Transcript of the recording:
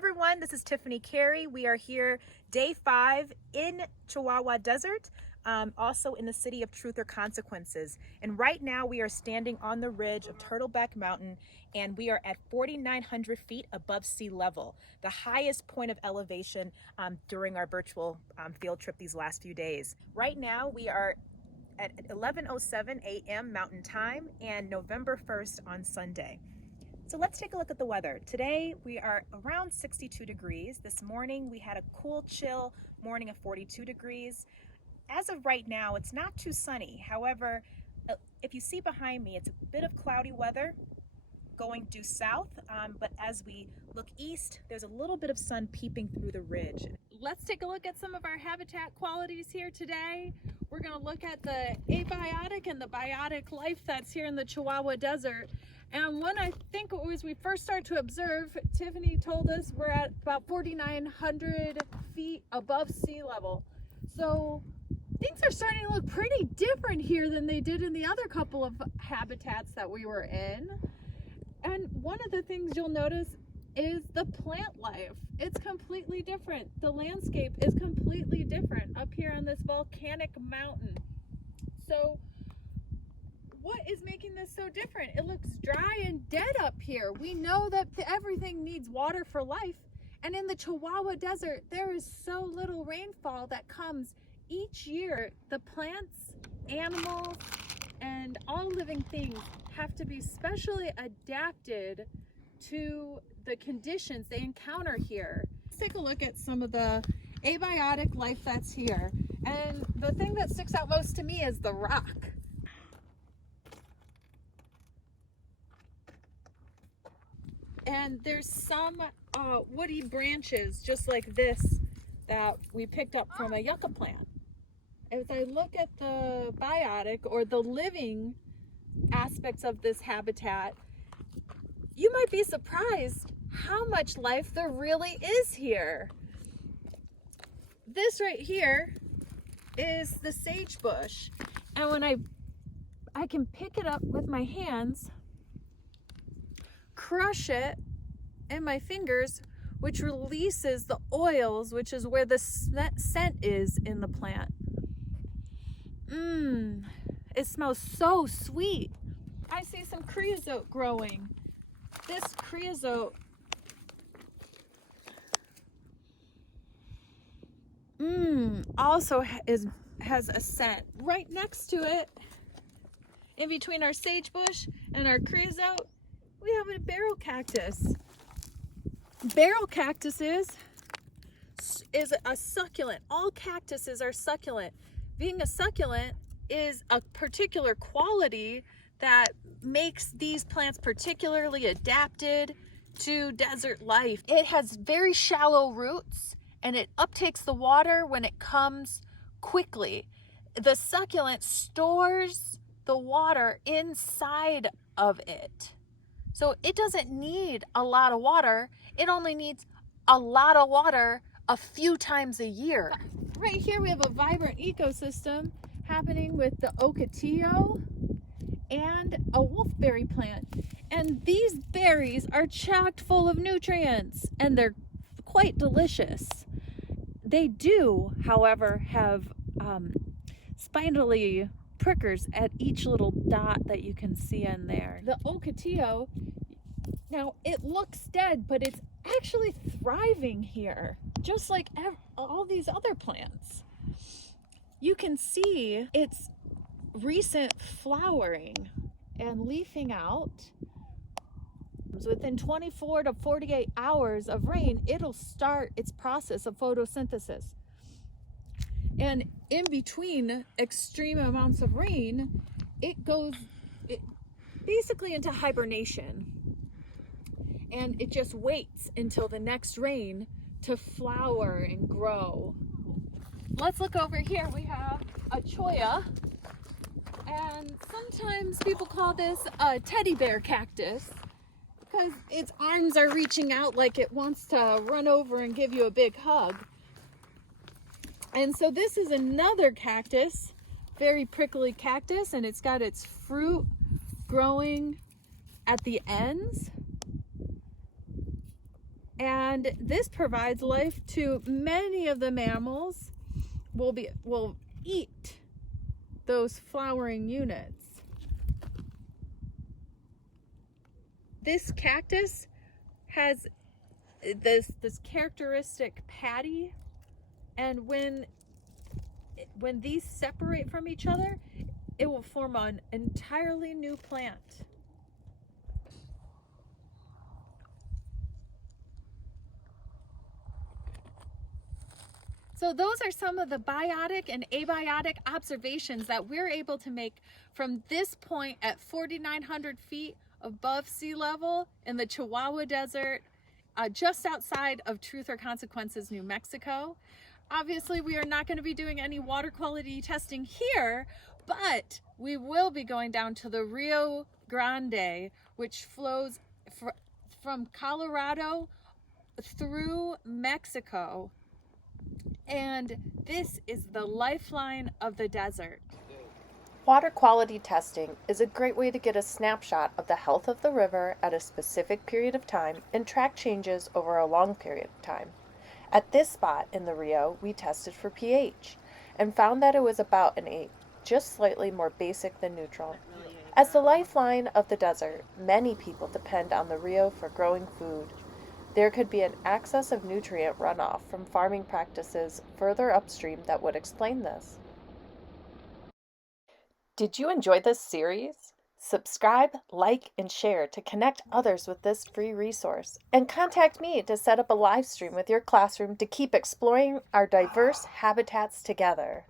everyone, this is Tiffany Carey. We are here day 5 in Chihuahua Desert, also in the city of Truth or Consequences. And right now we are standing on the ridge of Turtleback Mountain, and we are at 4,900 feet above sea level, the highest point of elevation during our virtual field trip these last few days. Right now we are at 11:07 a.m. Mountain Time and November 1st on Sunday. So let's take a look at the weather. Today we are around 62 degrees. This morning we had a cool, chill morning of 42 degrees. As of right now, it's not too sunny. However, if you see behind me, it's a bit of cloudy weather going due south, but as we look east, there's a little bit of sun peeping through the ridge. Let's take a look at some of our habitat qualities here today. We're going to look at the abiotic and the biotic life that's here in the Chihuahua Desert. And when I think as we first start to observe, Tiffany told us we're at about 4,900 feet above sea level. So things are starting to look pretty different here than they did in the other couple of habitats that we were in. And one of the things you'll notice is the plant life. It's completely different. The landscape is completely different up here on this volcanic mountain. So what is making this so different? It looks dry and dead up here. We know that everything needs water for life. And in the Chihuahua Desert, there is so little rainfall that comes each year. The plants, animals, and all living things have to be specially adapted to the conditions they encounter here. Let's take a look at some of the abiotic life that's here. And the thing that sticks out most to me is the rock. And there's some woody branches just like this that we picked up from a yucca plant. As I look at the biotic or the living aspects of this habitat, you might be surprised how much life there really is here. This right here is the sagebush, and when I can pick it up with my hands, crush it in my fingers, which releases the oils, which is where the scent is in the plant. It smells so sweet. I see some creosote growing. This creosote also has a scent. Right next to it, in between our sagebush and our creosote, we have a barrel cactus. Barrel cactuses is a succulent. All cactuses are succulent. Being a succulent is a particular quality that makes these plants particularly adapted to desert life. It has very shallow roots and it uptakes the water when it comes quickly. The succulent stores the water inside of it. So it doesn't need a lot of water. It only needs a lot of water a few times a year. Right here we have a vibrant ecosystem happening with the ocotillo and a wolfberry plant. And these berries are chocked full of nutrients and they're quite delicious. They do, however, have spindly prickers at each little dot that you can see in there. The ocotillo, now it looks dead, but it's actually thriving here, just like all these other plants. You can see its recent flowering and leafing out. Within 24 to 48 hours of rain, it'll start its process of photosynthesis. And in between extreme amounts of rain, it goes basically into hibernation. And it just waits until the next rain to flower and grow. Let's look over here. We have a cholla, and sometimes people call this a teddy bear cactus because its arms are reaching out like it wants to run over and give you a big hug. And so this is another cactus, very prickly cactus, and it's got its fruit growing at the ends. And this provides life to many of the mammals. Will eat those flowering units. This cactus has this characteristic patty, and when these separate from each other, it will form an entirely new plant. So those are some of the biotic and abiotic observations that we're able to make from this point at 4,900 feet above sea level in the Chihuahua Desert, just outside of Truth or Consequences, New Mexico. Obviously, we are not going to be doing any water quality testing here, but we will be going down to the Rio Grande, which flows from Colorado through Mexico. And this is the lifeline of the desert. Water quality testing is a great way to get a snapshot of the health of the river at a specific period of time and track changes over a long period of time. At this spot in the Rio, we tested for pH and found that it was about an 8, just slightly more basic than neutral. As the lifeline of the desert, many people depend on the Rio for growing food. There could be an excess of nutrient runoff from farming practices further upstream that would explain this. Did you enjoy this series? Subscribe, like, and share to connect others with this free resource. And contact me to set up a live stream with your classroom to keep exploring our diverse habitats together.